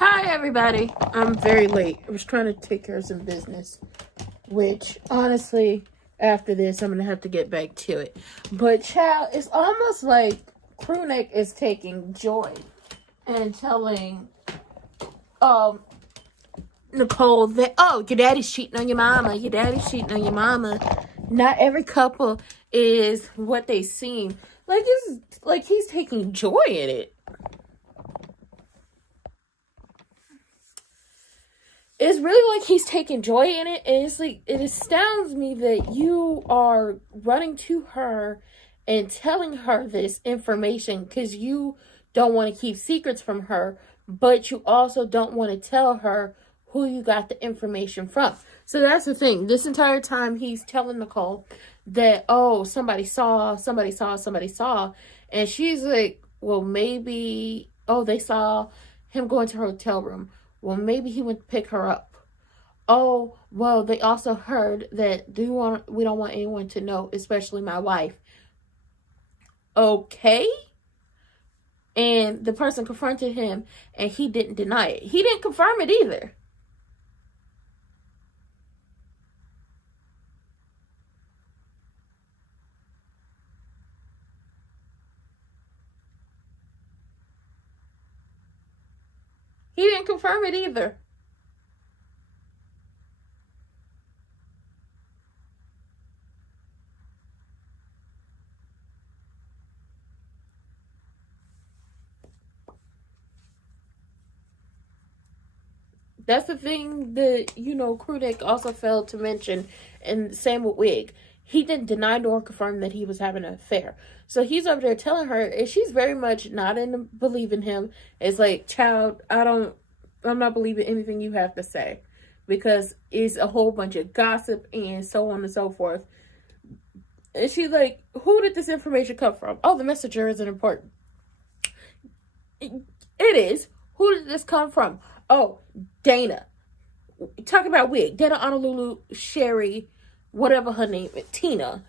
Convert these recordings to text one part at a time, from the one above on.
Hi, everybody. I'm very late. I was trying to take care of some business, which, honestly, after this, I'm going to have to get back to it. But, child, it's almost like Crewneck is taking joy and telling Nicole that, oh, your daddy's cheating on your mama. Your daddy's cheating on your mama. Not every couple is what they seem. Like he's taking joy in it. It's really like he's taking joy in it, and it's like, it astounds me that you are running to her and telling her this information because you don't want to keep secrets from her, but you also don't want to tell her who you got the information from. So that's the thing. This entire time he's telling Nicole that, oh, somebody saw, and she's like, well, maybe, oh, they saw him go into her hotel room. Well, maybe he went to pick her up. Oh, well, they also heard that we don't want anyone to know, especially my wife. Okay? And the person confronted him, and he didn't deny it. He didn't confirm it either. He didn't confirm it either. That's the thing that, Crewneck also failed to mention, and same with Wig. He didn't deny nor confirm that he was having an affair. So he's over there telling her, and she's very much not believing him. It's like, child, I'm not believing anything you have to say, because it's a whole bunch of gossip and so on and so forth. And she's like, who did this information come from? Oh, the messenger isn't important. It is. Who did this come from? Oh, Dana. Talk about Wig. Dana, Honolulu, Sherry, whatever her name is. Trina.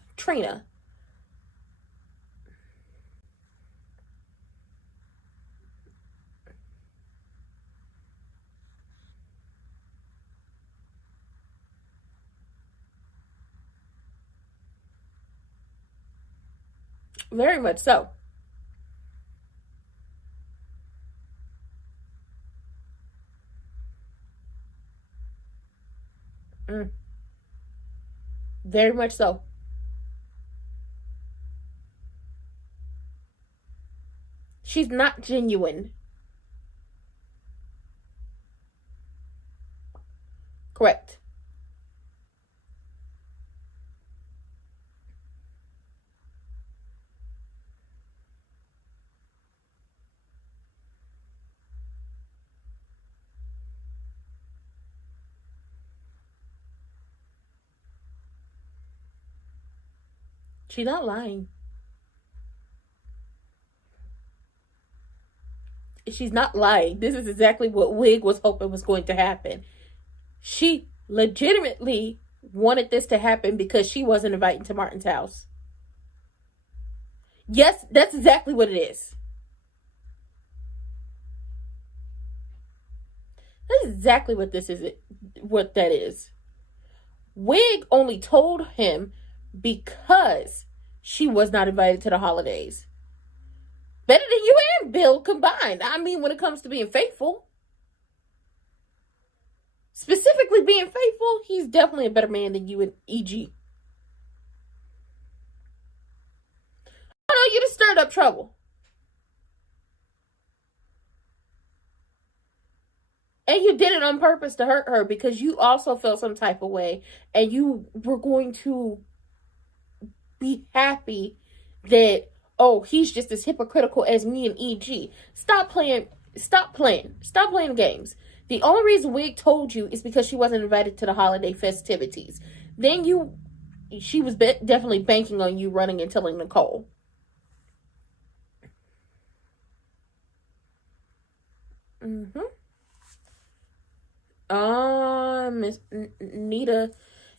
Very much so. Very much so. She's not genuine. Correct. She's not lying. She's not lying. This is exactly what Wig was hoping was going to happen. She legitimately wanted this to happen because she wasn't invited to Martin's house. Yes, that's exactly what it is. That's exactly what this is. What that is. Wig only told him because she was not invited to the holidays. Better than you and Bill combined. I mean, when it comes to being faithful. Specifically being faithful, he's definitely a better man than you and E.G. I know you just stirred up trouble. And you did it on purpose to hurt her because you also felt some type of way. And you were going to be happy that, oh, he's just as hypocritical as me and E.G. Stop playing games. The only reason Wig told you is because she wasn't invited to the holiday festivities. Then she was definitely banking on you running and telling Nicole. Miss Nita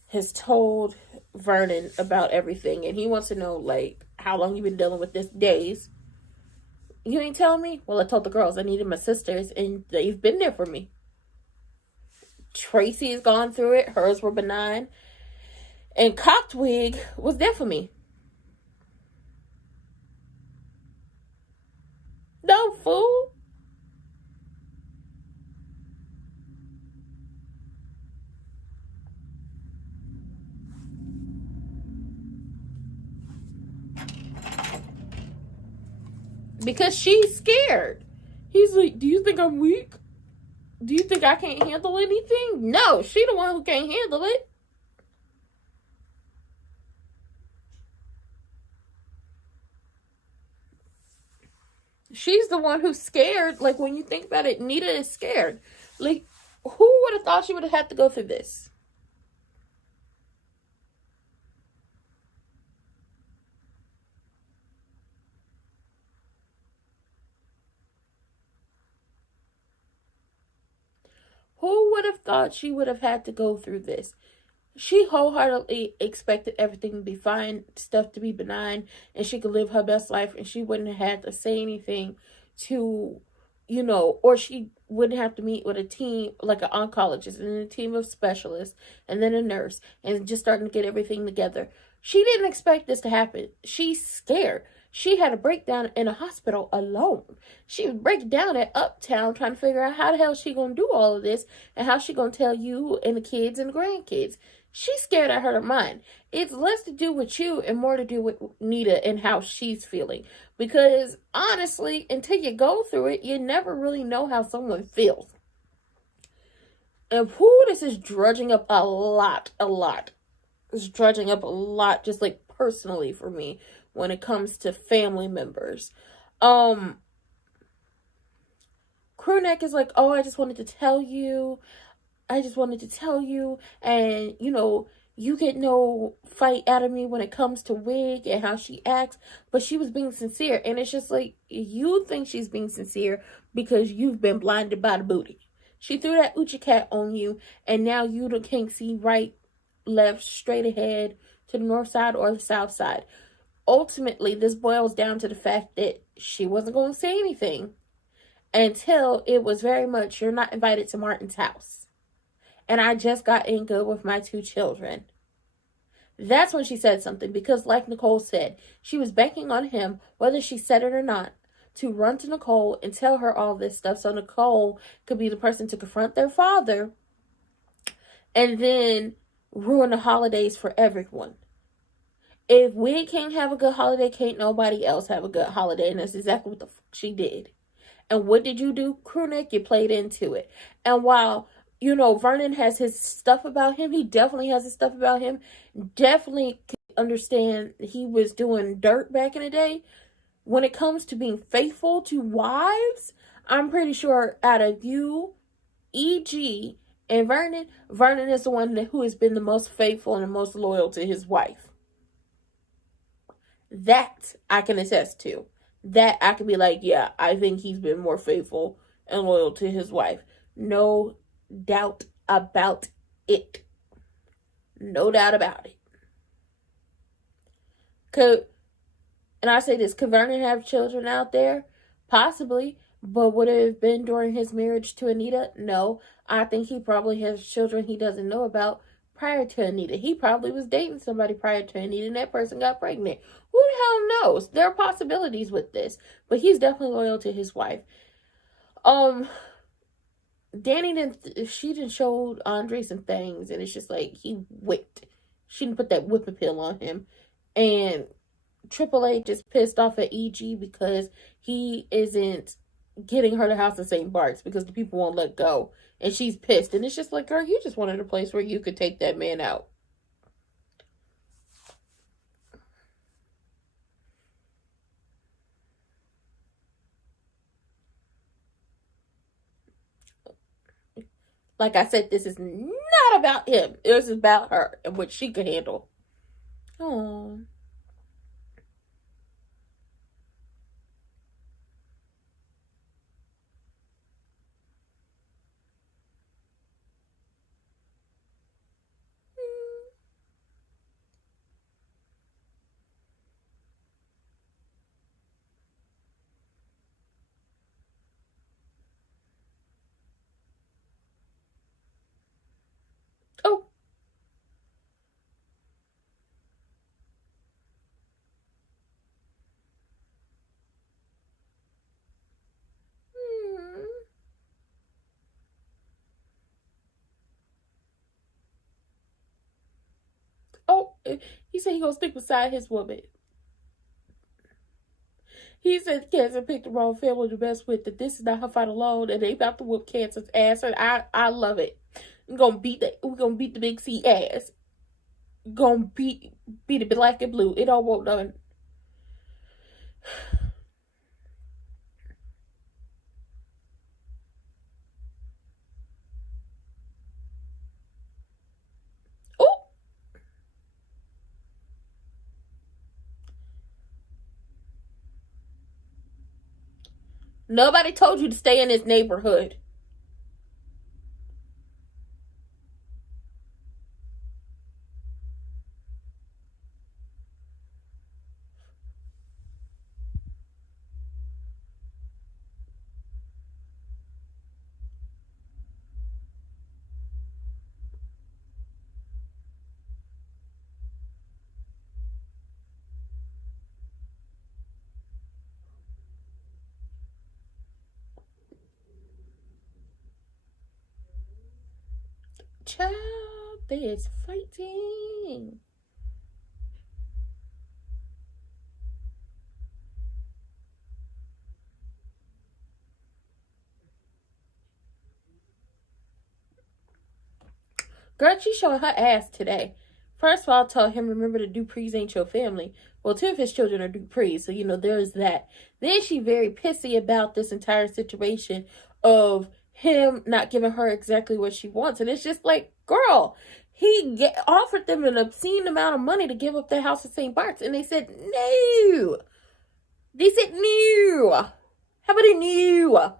has told Vernon about everything, and he wants to know, like, how long you've been dealing with this days. You ain't telling me? Well, I told the girls I needed my sisters, and they've been there for me. Tracy's gone through it. Hers were benign. And Cocked Wig was there for me. No, fool. Because she's scared. He's like, do you think I'm weak? Do you think I can't handle anything? No, she the one who can't handle it. She's the one who's scared. Like, when you think about it, Nita is scared. Like, who would have thought she would have had to go through this? Who would have thought she would have had to go through this? She wholeheartedly expected everything to be fine, stuff to be benign, and she could live her best life, and she wouldn't have had to say anything to, or she wouldn't have to meet with a team, like an oncologist, and a team of specialists, and then a nurse, and just starting to get everything together. She didn't expect this to happen. She's scared. She had a breakdown in a hospital alone. She was breaking down at Uptown trying to figure out how the hell she gonna do all of this and how she gonna tell you and the kids and the grandkids. She's scared out of her mind. It's less to do with you and more to do with Nita and how she's feeling. Because honestly, until you go through it, you never really know how someone feels. And this is drudging up a lot. It's drudging up a lot, just like personally for me when it comes to family members. Crewneck is like, oh, I just wanted to tell you, and you get no fight out of me when it comes to Wig and how she acts, but she was being sincere. And it's just like, you think she's being sincere because you've been blinded by the booty. She threw that Uchi cat on you, and now you can't see right, left, straight ahead, to the north side or the south side. Ultimately, this boils down to the fact that she wasn't going to say anything until it was very much, you're not invited to Martin's house. And I just got in good with my 2 children. That's when she said something, because like Nicole said, she was banking on him, whether she said it or not, to run to Nicole and tell her all this stuff so Nicole could be the person to confront their father and then ruin the holidays for everyone. If we can't have a good holiday, can't nobody else have a good holiday. And that's exactly what the fuck she did. And what did you do, Crewneck? You played into it. And while, Vernon has his stuff about him, he definitely has his stuff about him. Definitely can understand he was doing dirt back in the day. When it comes to being faithful to wives, I'm pretty sure out of you, E.G., and Vernon is the one who has been the most faithful and the most loyal to his wife. That I can attest to. That I can be like, yeah, I think he's been more faithful and loyal to his wife. No doubt about it. No doubt about it. And I say this, could Vernon have children out there? Possibly. But would it have been during his marriage to Anita? No. I think he probably has children he doesn't know about prior to Anita. He probably was dating somebody prior to Anita and that person got pregnant. Who the hell knows? There are possibilities with this. But he's definitely loyal to his wife. Danny she didn't show Andre some things, and it's just like he whipped. She didn't put that whip appeal on him. And Triple H is pissed off at EG because he isn't getting her the house of St. Bart's because the people won't let go. And she's pissed. And it's just like, girl, you just wanted a place where you could take that man out. Like I said, this is not about him. This is about her and what she could handle. Oh. he said he gonna stick beside his woman. He said Cancer picked the wrong family to mess with, that this is not her fight alone, and they about to whoop Cancer's ass, and I love it. We're gonna beat the Big C ass. Gonna beat it black and blue. It all won't done. Oh, nobody told you to stay in this neighborhood. Child, there's fighting. Girl, she showing her ass today. First of all, tell him, remember the Duprees ain't your family. Well, two of his children are Duprees, so, there's that. Then she very pissy about this entire situation of him not giving her exactly what she wants. And it's just like, girl, he offered them an obscene amount of money to give up their house in St. Bart's, and they said no. They said no. How about a no?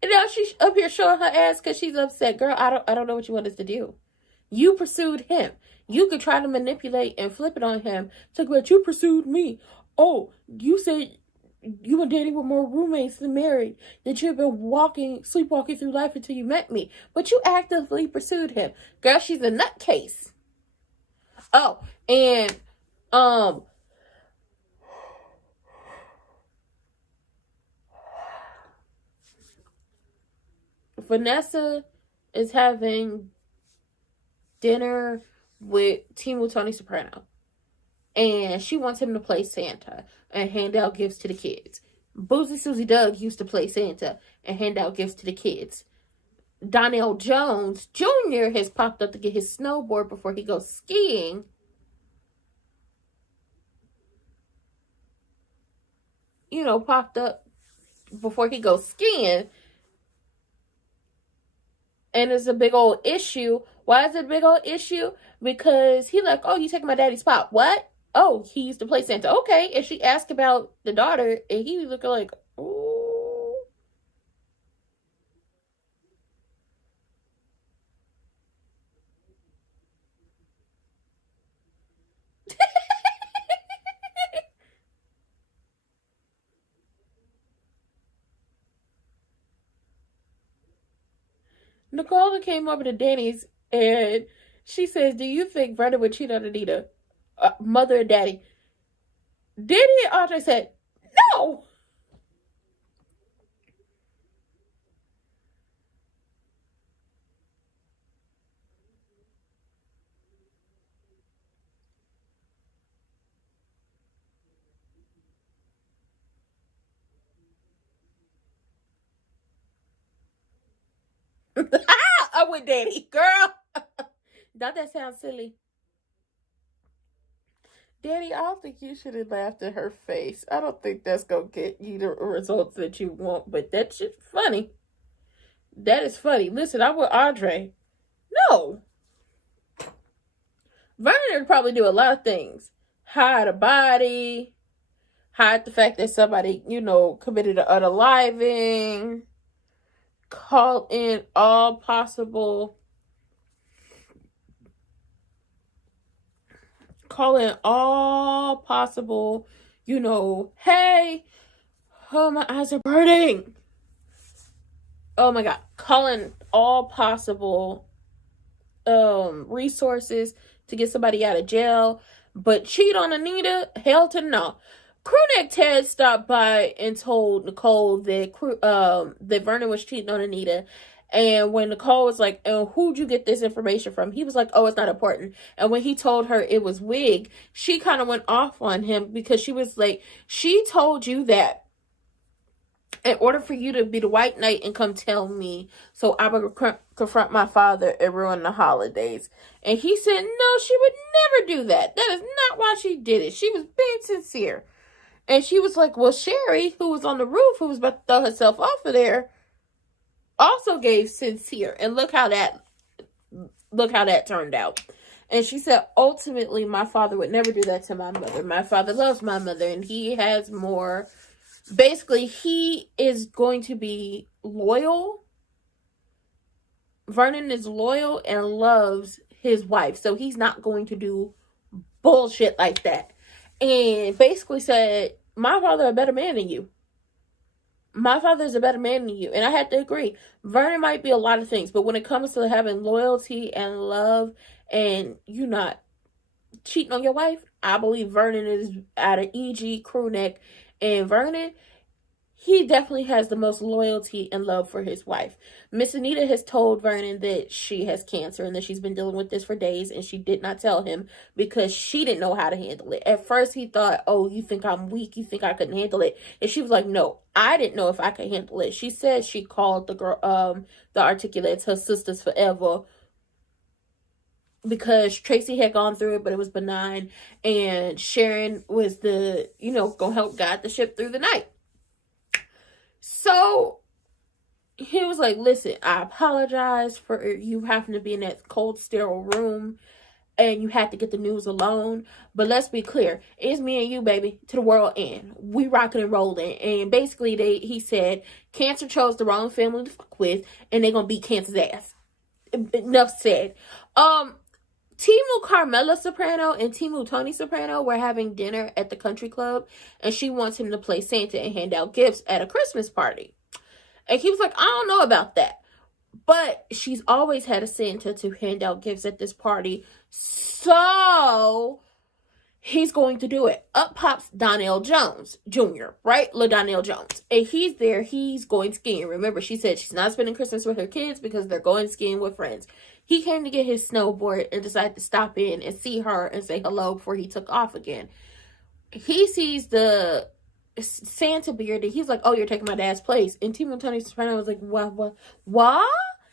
And now she's up here showing her ass because she's upset. Girl, I don't know what you want us to do. You pursued him. You could try to manipulate and flip it on him. Talk about, you pursued me. Oh, you said you and Daddy were more roommates than married. That you've been sleepwalking through life until you met me. But you actively pursued him. Girl, she's a nutcase. Oh, and Vanessa is having dinner with Tony Soprano. And she wants him to play Santa and hand out gifts to the kids. Boozy Susie Doug used to play Santa and hand out gifts to the kids. Donnell Jones Jr. has popped up to get his snowboard before he goes skiing. Popped up before he goes skiing. And it's a big old issue. Why is it a big old issue? Because he like, oh, you taking my daddy's spot. What? Oh, he used to play Santa. Okay. And she asked about the daughter, and he was looking like, oh. Nicole came over to Danny's, and she says, do you think Brenda would cheat on Anita? Mother and daddy. Danny and Audrey said, no. I'm with Danny, girl. Don't that sound silly? Danny, I don't think you should have laughed at her face. I don't think that's going to get you the results that you want, but that's just funny. That is funny. Listen, I'm with Audrey. No. Vernon would probably do a lot of things. Hide a body. Hide the fact that somebody, committed an unaliving. Call in all possible hey, oh, my eyes are burning. Oh my God. Calling all possible resources to get somebody out of jail. But cheat on Anita? Hell to no. Crewneck Ted stopped by and told Nicole that Vernon was cheating on Anita. And when Nicole was like, oh, who'd you get this information from? He was like, oh, it's not important. And when he told her it was Wig, she kind of went off on him because she was like, she told you that in order for you to be the white knight and come tell me, so I would confront my father and ruin the holidays. And he said, no, she would never do that. That is not why she did it. She was being sincere. And she was like, well, Sherry, who was on the roof, who was about to throw herself off of there, also gave sincere. And look how that turned out. And she said, ultimately, my father would never do that to my mother. My father loves my mother, and he has more. Basically, he is going to be loyal. Vernon is loyal and loves his wife. So he's not going to do bullshit like that. And basically said, my father is a better man than you. My father is a better man than you. And I had to agree. Vernon might be a lot of things. But when it comes to having loyalty and love and you not cheating on your wife, I believe Vernon is out of E.G., Crewneck, and Vernon, he definitely has the most loyalty and love for his wife. Miss Anita has told Vernon that she has cancer and that she's been dealing with this for days, and she did not tell him because she didn't know how to handle it. At first, he thought, oh, you think I'm weak? You think I couldn't handle it? And she was like, no, I didn't know if I could handle it. She said she called the girl, the Articulates, her sisters forever, because Tracy had gone through it, but it was benign, and Sharon was the, gonna help guide the ship through the night. So he was like, listen, I apologize for you having to be in that cold, sterile room and you had to get the news alone. But let's be clear. It's me and you, baby, to the world end. We rocking and rolling. And basically, he said, cancer chose the wrong family to fuck with and they're going to beat cancer's ass. Enough said. Timu Carmela Soprano and Timu Tony Soprano were having dinner at the country club, and she wants him to play Santa and hand out gifts at a Christmas party. And he was like, I don't know about that. But she's always had a Santa to hand out gifts at this party, so he's going to do it. Up pops Donnell Jones Jr., right? LaDonnell Jones. And he's there. He's going skiing. Remember, she said she's not spending Christmas with her kids because they're going skiing with friends. He came to get his snowboard and decided to stop in and see her and say hello before he took off again. He sees the Santa beard and he's like, oh, you're taking my dad's place. And Timo Tony Soprano was like, what?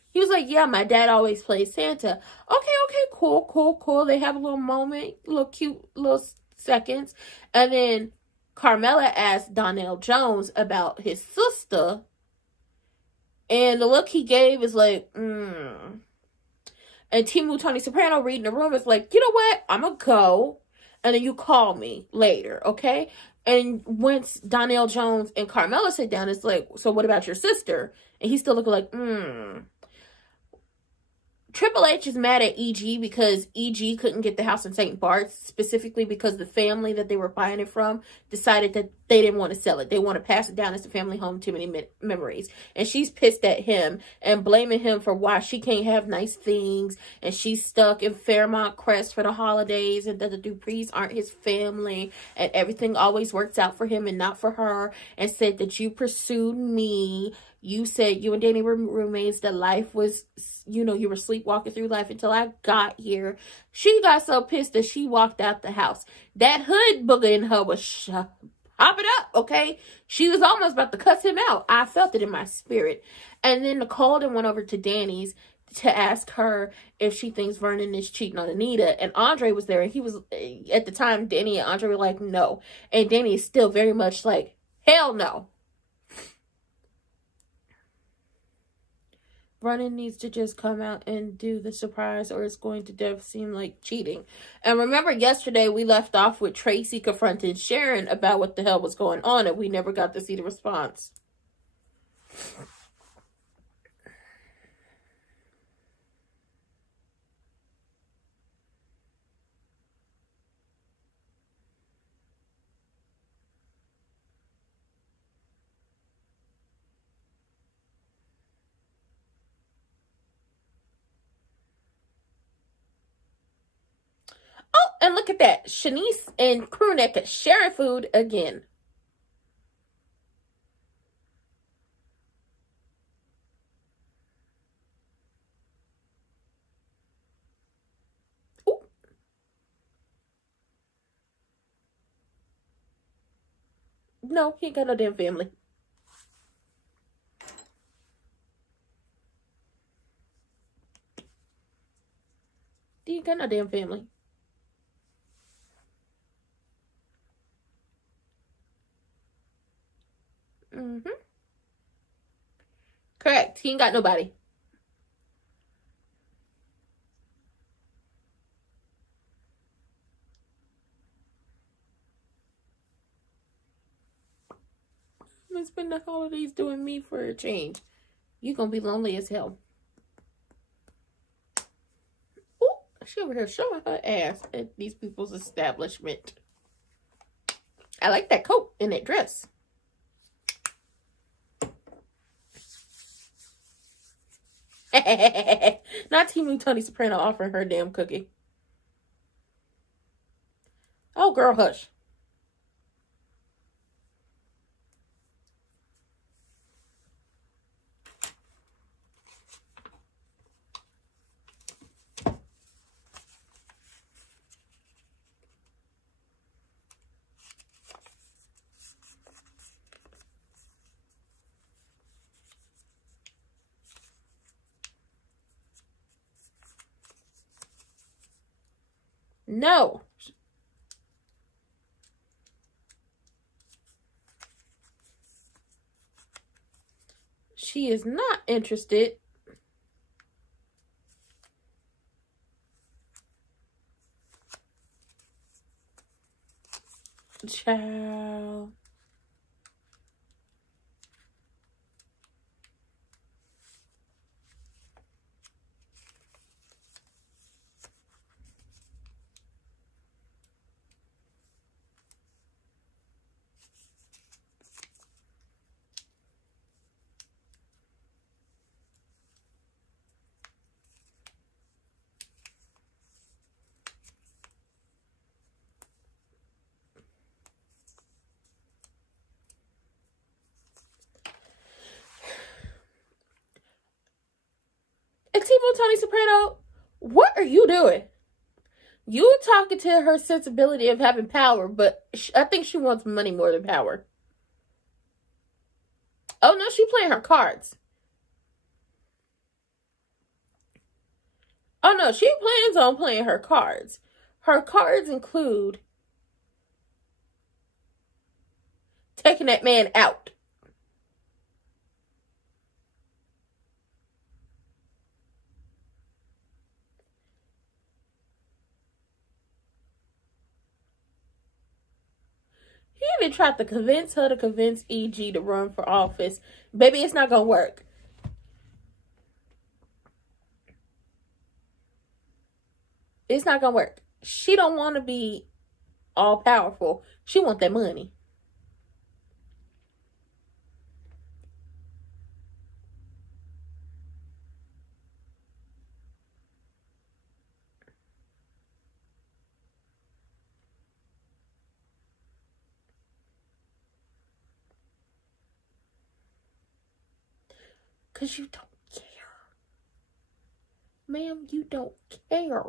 He was like, yeah, my dad always plays Santa. Okay, cool. They have a little moment, little cute little seconds. And then Carmela asked Donnell Jones about his sister. And the look he gave is like, And Timu Tony Soprano reading the room is like, you know what? I'm going to go. And then you call me later, okay? And once Donnell Jones and Carmela sit down, it's like, so what about your sister? And he's still looking like, Triple H is mad at E.G. because E.G. couldn't get the house in St. Bart's, specifically because the family that they were buying it from decided that they didn't want to sell it. They want to pass it down as a family home, too many memories. And she's pissed at him and blaming him for why she can't have nice things. And she's stuck in Fairmont Crest for the holidays and that the Duprees aren't his family. And everything always works out for him and not for her. And said that you pursued me. You said you and Danny were roommates, that life was, you were sleepwalking through life until I got here. She got so pissed that she walked out the house. That hood booger in her was popping up, okay? She was almost about to cuss him out. I felt it in my spirit. And then Nicole then went over to Danny's to ask her if she thinks Vernon is cheating on Anita. And Andre was there. And he was, at the time, Danny and Andre were like, no. And Danny is still very much like, hell no. Vernon needs to just come out and do the surprise or it's going to seem like cheating. And remember yesterday we left off with Tracy confronting Sharon about what the hell was going on and we never got to see the response. Oh, and look at that. Shanice and Crewneck sharing food again. No, he ain't got no damn family. He ain't got no damn family. Mm-hmm. Correct. He ain't got nobody. I'm gonna spend the holidays doing me for a change. You gonna be lonely as hell. Ooh, she over here showing her ass at these people's establishment. I like that coat and that dress. Not Team Tony Soprano offering her damn cookie. Oh, girl, hush. No. She is not interested. Child. And Tony Soprano, what are you doing? You talking to her sensibility of having power, but I think she wants money more than power. Oh no, she playing her cards. Oh no, she plans on playing her cards. Her cards include taking that man out. He even tried to convince her to convince EG to run for office. Baby, it's not gonna work. It's not gonna work. She don't want to be all powerful. She want that money. Because you don't care. Ma'am, you don't care.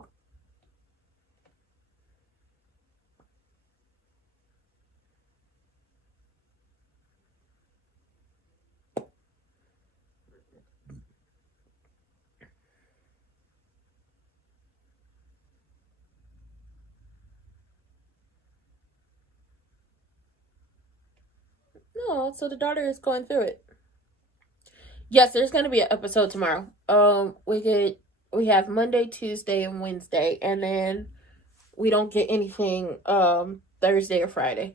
No, so the daughter is going through it. Yes, there's gonna be an episode tomorrow. We have Monday, Tuesday, and Wednesday, and then we don't get anything Thursday or Friday.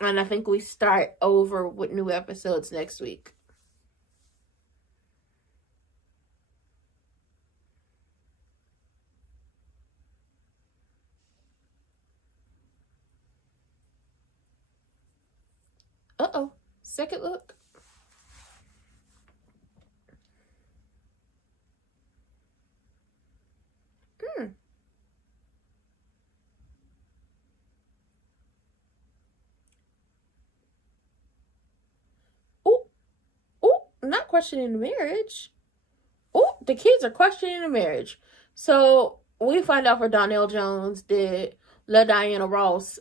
And I think we start over with new episodes next week. Uh-oh. Second look. Not questioning the marriage. Oh, the kids are questioning the marriage. So we find out for Donnell Jones did let Diana Ross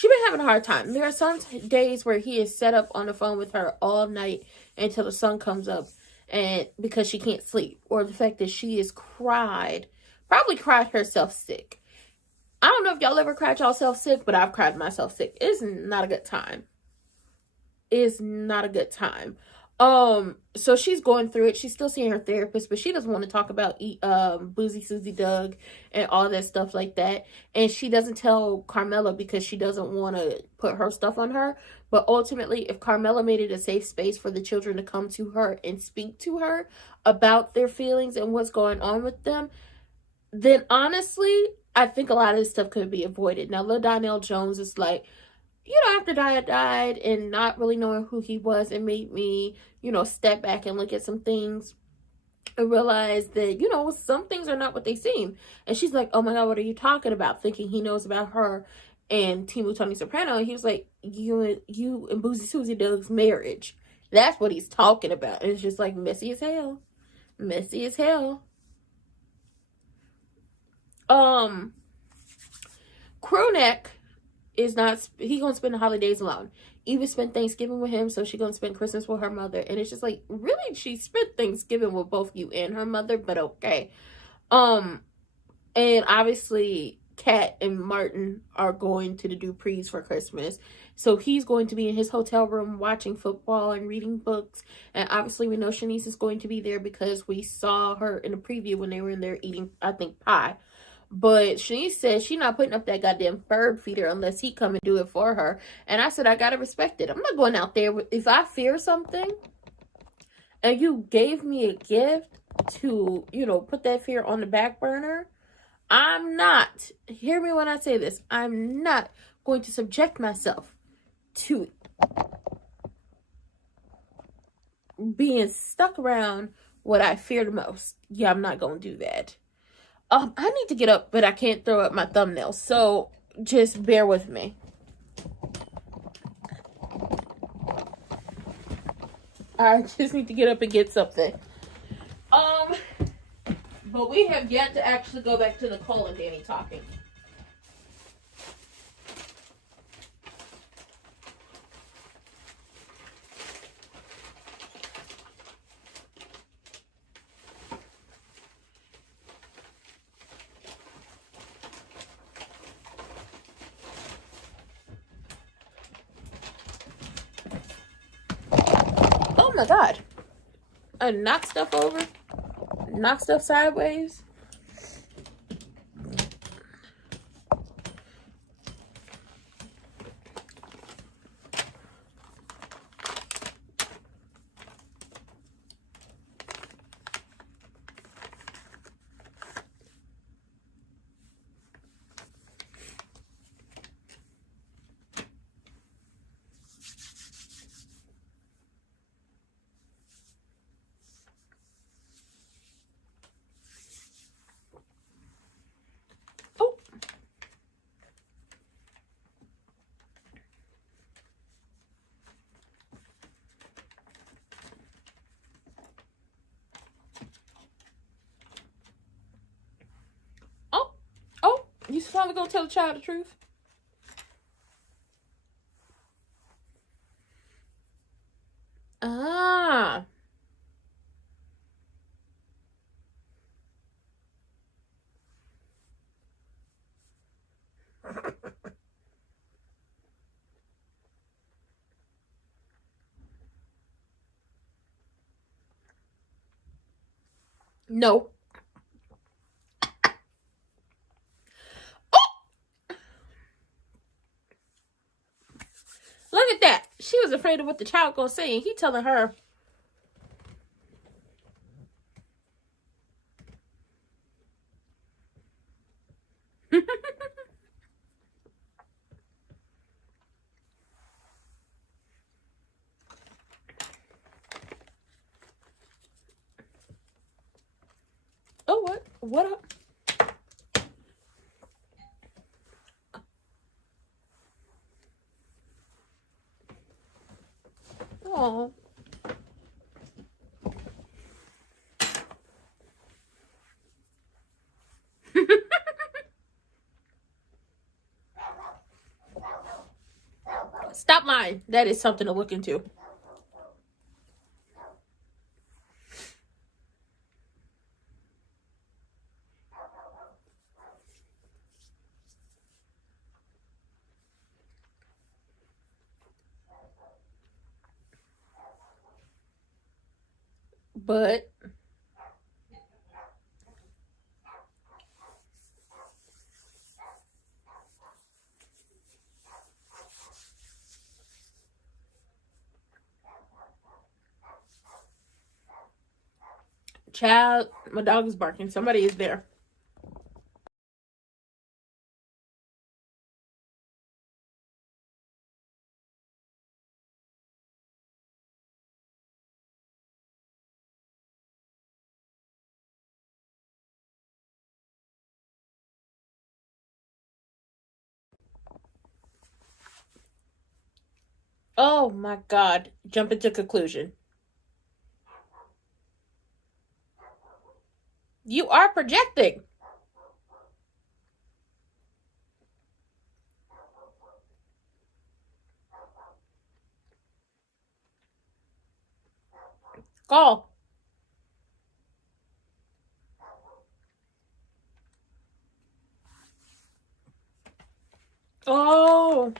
She's been having a hard time. There are some days where he is set up on the phone with her all night until the sun comes up, and because she can't sleep, or the fact that she has probably cried herself sick. I don't know if y'all ever cried yourself sick, but I've cried myself sick. It's not a good time. It's not a good time. So she's going through it. She's still seeing her therapist, but she doesn't want to talk about Boozy Susie Doug and all that stuff like that. And she doesn't tell Carmela because she doesn't want to put her stuff on her. But ultimately, if Carmela made it a safe space for the children to come to her and speak to her about their feelings and what's going on with them, then honestly, I think a lot of this stuff could be avoided. Now, Lil Donnell Jones is like, after Dia died and not really knowing who he was, it made me, step back and look at some things and realize that, some things are not what they seem. And she's like, oh my God, what are you talking about? Thinking he knows about her and Timu Tony Soprano. And he was like, you and Boozy Susie Doug's marriage. That's what he's talking about. And it's just like messy as hell. Messy as hell. Crewneck is not, he gonna spend the holidays alone. Eva spent Thanksgiving with him, so she gonna spend Christmas with her mother. And it's just like, really, she spent Thanksgiving with both you and her mother, but okay. And obviously Kat and Martin are going to the Duprees for Christmas, so he's going to be in his hotel room watching football and reading books. And obviously we know Shanice is going to be there because we saw her in the preview when they were in there eating, I think, pie. But Shanice said she not putting up that goddamn bird feeder unless he come and do it for her. And I said, I gotta respect it. I'm not going out there. If I fear something and you gave me a gift to, put that fear on the back burner, I'm not, hear me when I say this, I'm not going to subject myself to being stuck around what I fear the most. Yeah, I'm not going to do that. I need to get up, but I can't throw up my thumbnails, so just bear with me. I just need to get up and get something. But we have yet to actually go back to Nicole and Danny talking. Oh my God. I knock stuff over. Knock stuff sideways. You finally gonna tell the child the truth? Ah. No. Look at that. She was afraid of what the child gonna say, and he telling her. Oh, what? What up? Oh. fine. That is something to look into. But child, my dog is barking. Somebody is there. Oh my God. Jump into conclusion. You are projecting. Call. Oh.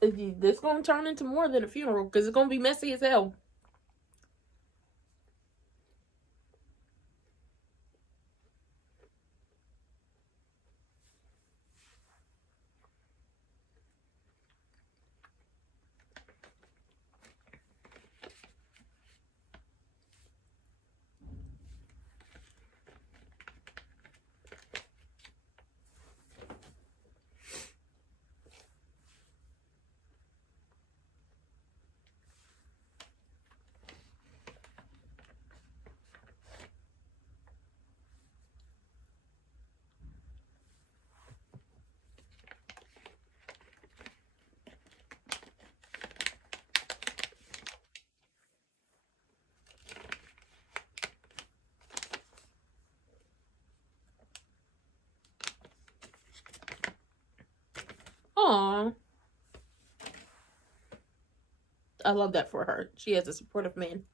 This gonna turn into more than a funeral because it's gonna be messy as hell. Aw. I love that for her. She has a supportive man.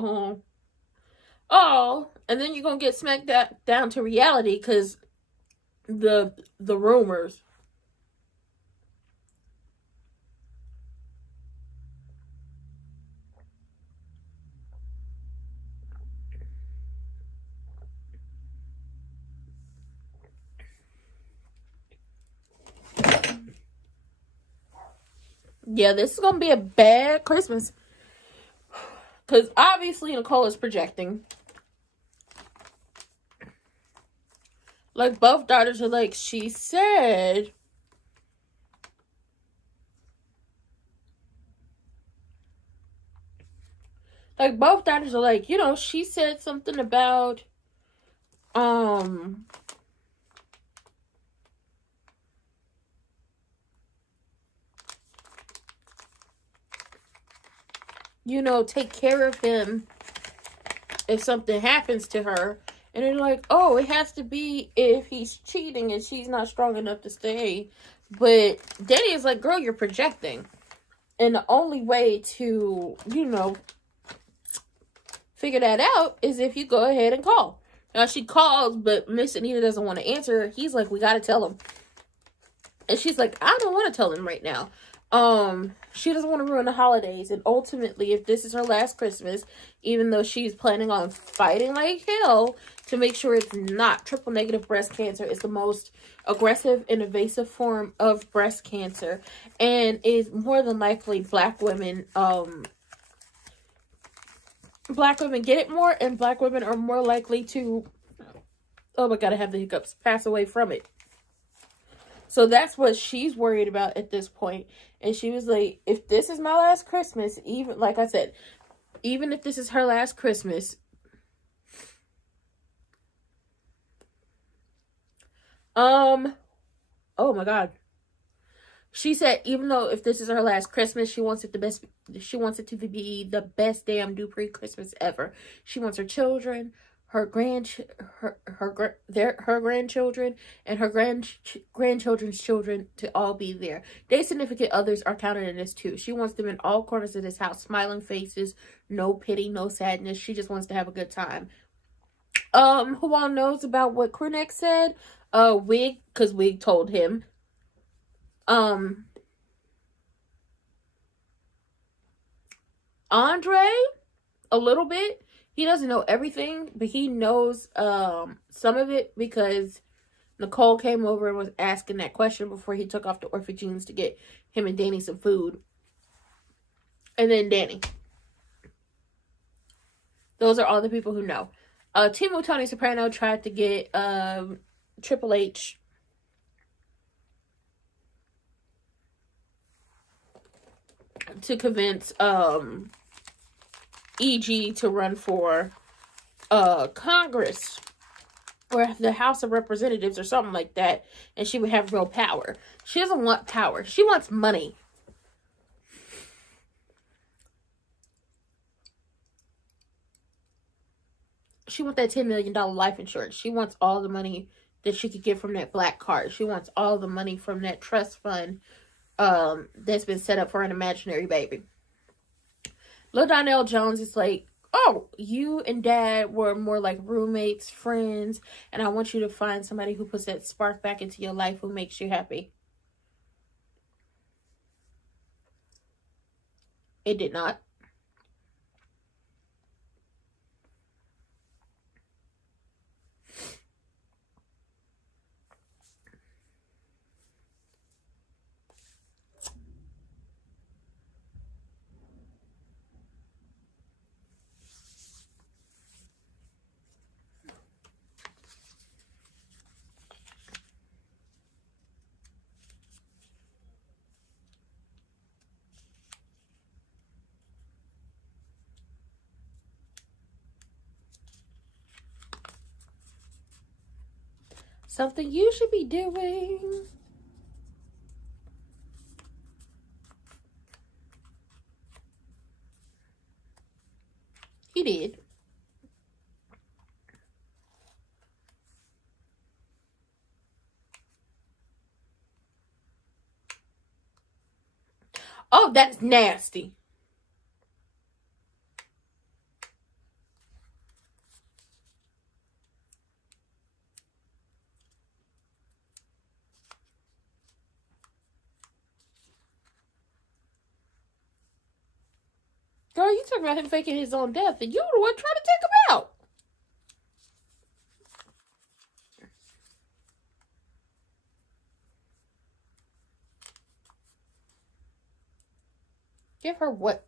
Oh. Oh. And then you're gonna get smacked down to reality because the rumors. Yeah, this is gonna be a bad Christmas. Because obviously Nicole is projecting. Like, both daughters are like, she said. Like, both daughters are like, she said something about, take care of him if something happens to her. And they're like, oh, it has to be if he's cheating and she's not strong enough to stay. But Daddy is like, girl, you're projecting. And the only way to, figure that out is if you go ahead and call. Now, she calls, but Miss Anita doesn't want to answer. He's like, we got to tell him. And she's like, I don't want to tell him right now. She doesn't want to ruin the holidays. And ultimately, if this is her last Christmas, even though she's planning on fighting like hell to make sure it's not triple negative breast cancer, it's the most aggressive and invasive form of breast cancer, and is more than likely Black women black women get it more, and black women are more likely to, oh my god, I have the hiccups, pass away from it. So that's what she's worried about at this point. And she was like, if this is my last Christmas, even, like I said, even if this is her last Christmas, oh my god. She said, even though if this is her last Christmas, she wants it to be the best damn Dupree Christmas ever. She wants her children, her grandchildren, and her grandchildren's children to all be there. Their significant others are counted in this too. She wants them in all corners of this house, smiling faces, no pity, no sadness. She just wants to have a good time. Who all knows about what Crewneck said? Wig, because Wig told him. Andre, a little bit. He doesn't know everything, but he knows some of it because Nicole came over and was asking that question before he took off to Orphagenes to get him and Danny some food. And then Danny. Those are all the people who know. Timo Tony Soprano tried to get Triple H to convince EG to run for Congress or the House of Representatives or something like that, and she would have real power. She doesn't want power. She wants money. She wants that $10 million life insurance. She wants all the money that she could get from that black card. She wants all the money from that trust fund that's been set up for an imaginary baby. Lil Donnell Jones is like, oh, you and Dad were more like roommates, friends, and I want you to find somebody who puts that spark back into your life, who makes you happy. It did not. Something you should be doing. He did. Oh, that's nasty. Girl, you talking about him faking his own death, and you the one trying to take him out. Give her what?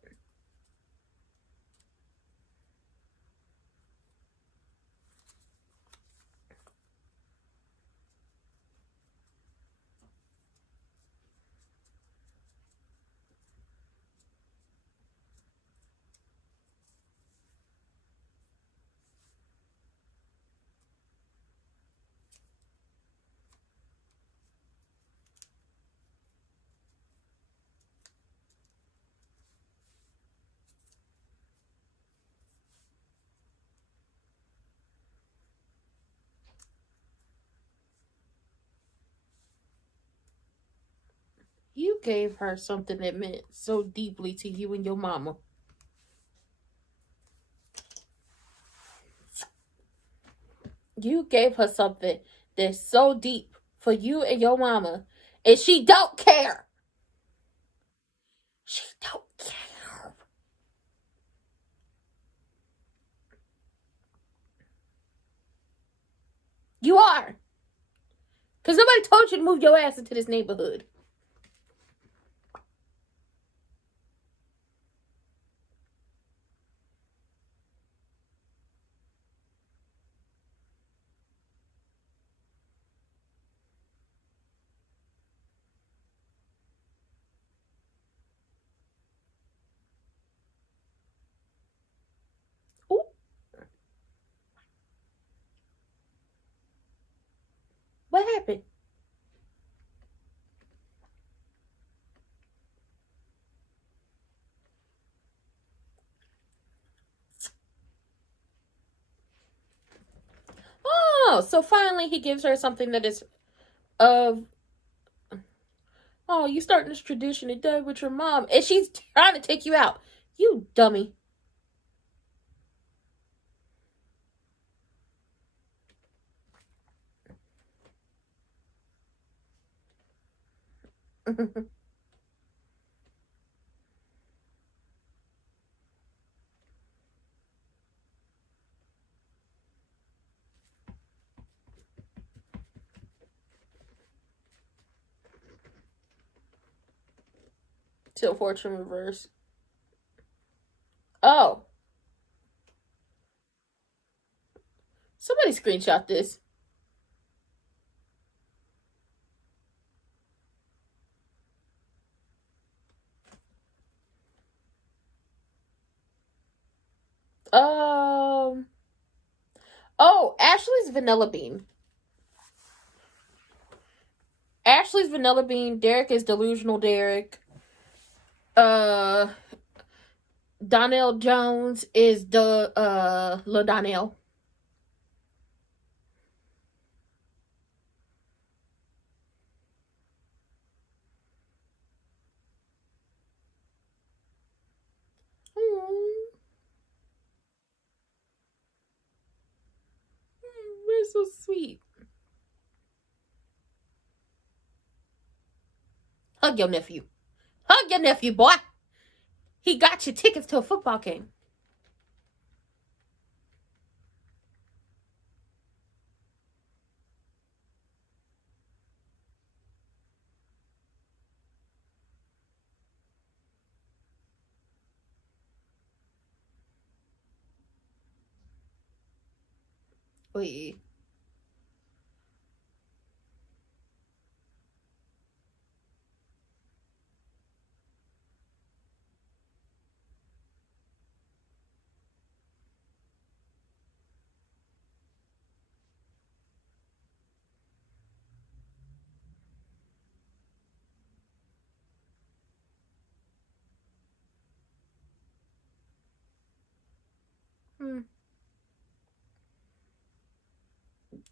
You gave her something that meant so deeply to you and your mama. You gave her something that's so deep for you and your mama, and she don't care. She don't care. You are. Because nobody told you to move your ass into this neighborhood. What happened? Oh, so finally he gives her something that is of, oh, you starting this tradition it died with your mom. And she's trying to take you out. You dummy. Till fortune reverse. Oh. Somebody screenshot this. Oh, Ashley's Vanilla Bean. Ashley's Vanilla Bean. Derek is Delusional Derek. Donnell Jones is the Lil Donnell. We're so sweet. Hug your nephew. Hug your nephew, boy. He got you tickets to a football game. Wait.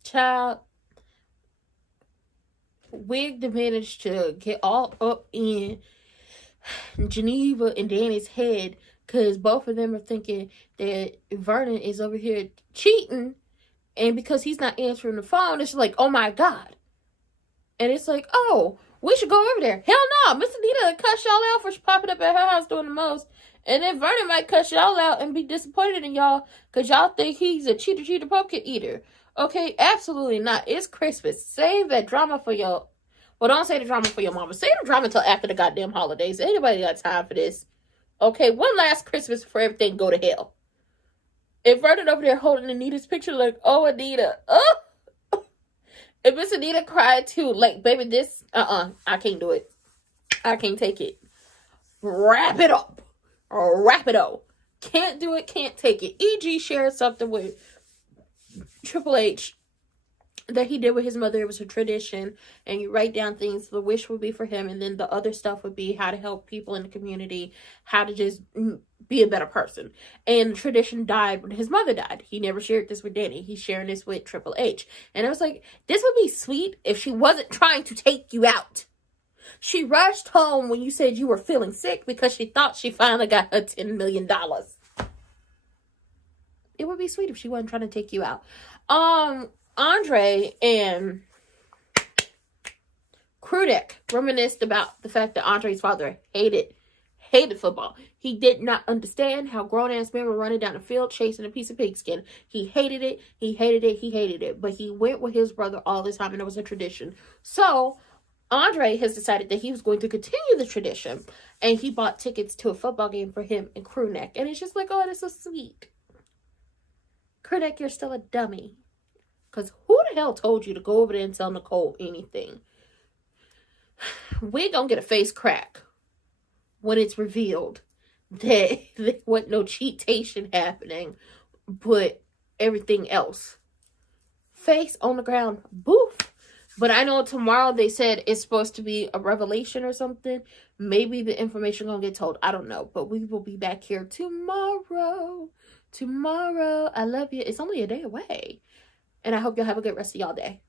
Child, Wig managed to get all up in Geneva and Danny's head because both of them are thinking that Vernon is over here cheating, and because he's not answering the phone, it's like, oh my God. And it's like, oh, we should go over there. Hell no, Miss Anita cuss y'all out for popping up at her house doing the most. And then Vernon might cuss y'all out and be disappointed in y'all because y'all think he's a cheater, pumpkin eater. Okay, absolutely not. It's Christmas. Save that drama for your... Well, don't say the drama for your mama. Save the drama until after the goddamn holidays. Anybody got time for this? Okay, one last Christmas before everything go to hell. And Vernon over there holding Anita's picture like, oh, Anita. Oh! If Miss Anita cried too, like, baby, this... I can't do it. I can't take it. Wrap it up. Wrap it up. Can't do it, can't take it. E.G. shared something with Triple H that he did with his mother. It was a tradition, and you write down things. The wish would be for him, and then the other stuff would be how to help people in the community, how to just be a better person. And the tradition died when his mother died. He never shared this with Danny. He's sharing this with Triple H. And I was like, this would be sweet if she wasn't trying to take you out. She rushed home when you said you were feeling sick because she thought she finally got her $10 million. It would be sweet if she wasn't trying to take you out. Andre and Krudek reminisced about the fact that Andre's father hated football. He did not understand how grown-ass men were running down the field chasing a piece of pigskin. He hated it. He hated it. He hated it. But he went with his brother all the time, and it was a tradition. So Andre has decided that he was going to continue the tradition, and he bought tickets to a football game for him and Krudek. And it's just like, oh, that's so sweet. Krudek, you're still a dummy. Because who the hell told you to go over there and tell Nicole anything? We gonna get a face crack when it's revealed that there wasn't no cheatation happening, but everything else. Face on the ground. Boof. But I know tomorrow they said it's supposed to be a revelation or something. Maybe the information gonna get told. I don't know. But we will be back here tomorrow. Tomorrow. I love you. It's only a day away. And I hope y'all have a good rest of y'all day.